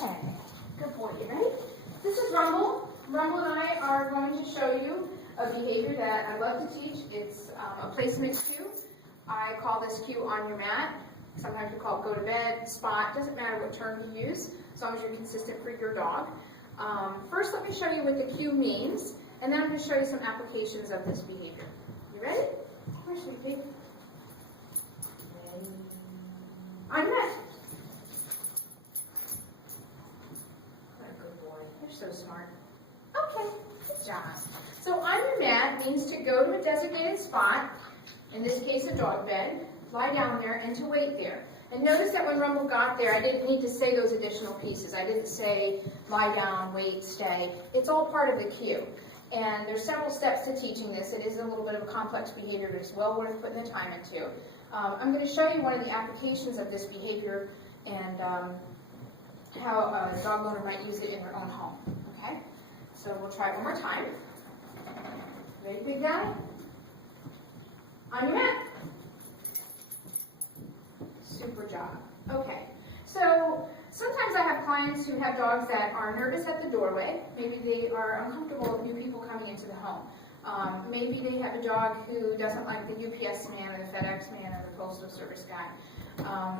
Okay, good boy. You ready? This is Rumble. Rumble and I are going to show you a behavior that I love to teach. It's a placement cue. I call this cue on your mat. Sometimes we call it go to bed, spot. Doesn't matter what term you use, as long as you're consistent for your dog. First, let me show you what the cue means, and then I'm going to show you some applications of this behavior. You ready? Where's your pig? On your mat. So smart. Okay, good job. So on your mat means to go to a designated spot, in this case a dog bed, lie down there, and to wait there. And notice that when Rumble got there, I didn't need to say those additional pieces. I didn't say lie down, wait, stay. It's all part of the cue. And there's several steps to teaching this. It is a little bit of a complex behavior, but it's well worth putting the time into. I'm going to show you one of the applications of this behavior and how a dog owner might use it in their own home. Okay? So we'll try it one more time. Ready, big guy? On your mat. Super job. Okay. So sometimes I have clients who have dogs that are nervous at the doorway. Maybe they are uncomfortable with new people coming into the home. Maybe they have a dog who doesn't like the UPS man or the FedEx man or the Postal Service guy.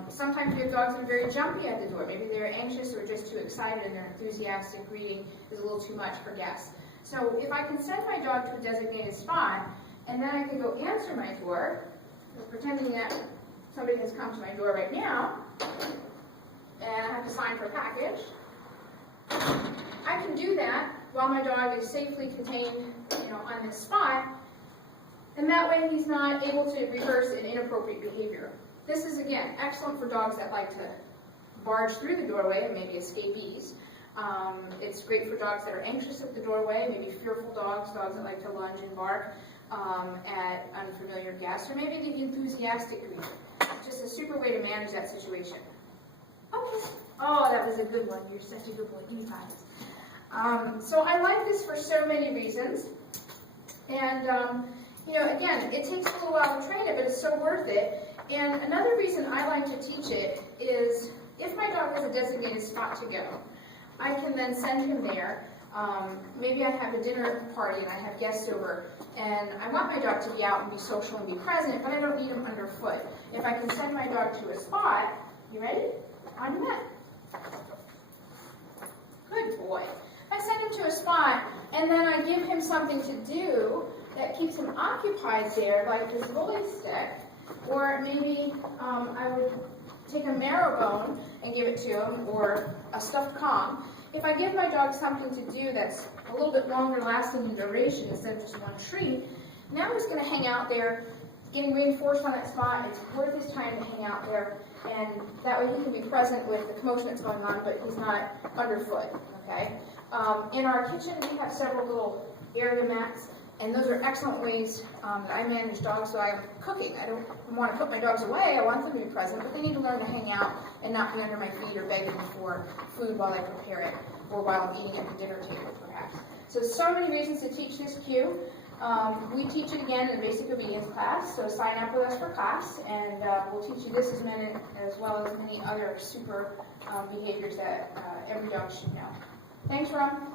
Sometimes you have dogs that are very jumpy at the door. Maybe they're anxious or just too excited and their enthusiastic greeting is a little too much for guests. So if I can send my dog to a designated spot and then I can go answer my door, pretending that somebody has come to my door right now, and I have to sign for a package, I can do that while my dog is safely contained, on this spot, and that way he's not able to reverse an inappropriate behavior. This is, again, excellent for dogs that like to barge through the doorway and maybe escapees. It's great for dogs that are anxious at the doorway, maybe fearful dogs, dogs that like to lunge and bark at unfamiliar guests, or maybe the enthusiastic greeter. Just a super way to manage that situation. Okay. Oh, that was a good one. You're such a good boy. Give me five. So I like this for so many reasons. And, again, it takes a little while to train it, but it's so worth it. And another reason I like to teach it is if my dog has a designated spot to go, I can then send him there. Maybe I have a dinner party and I have guests over, and I want my dog to be out and be social and be present, but I don't need him underfoot. If I can send my dog to a spot, you ready? On your mat. Good boy. I send him to a spot, and then I give him something to do that keeps him occupied there, like this bully stick, or maybe I would take a marrow bone and give it to him, or a stuffed Kong. If I give my dog something to do that's a little bit longer lasting in duration instead of just one treat, now he's going to hang out there, getting reinforced on that spot. It's worth his time to hang out there, and that way he can be present with the commotion that's going on, but he's not underfoot. Okay? In our kitchen, we have several little area mats, and those are excellent ways that I manage dogs while I'm cooking. I don't want to put my dogs away. I want them to be present, but they need to learn to hang out and not be under my feet or begging for food while I prepare it, or while I'm eating at the dinner table, perhaps. So many reasons to teach this cue. We teach it again in the basic obedience class, so sign up with us for class, and we'll teach you this as well as many other super behaviors that every dog should know. Thanks, Ron.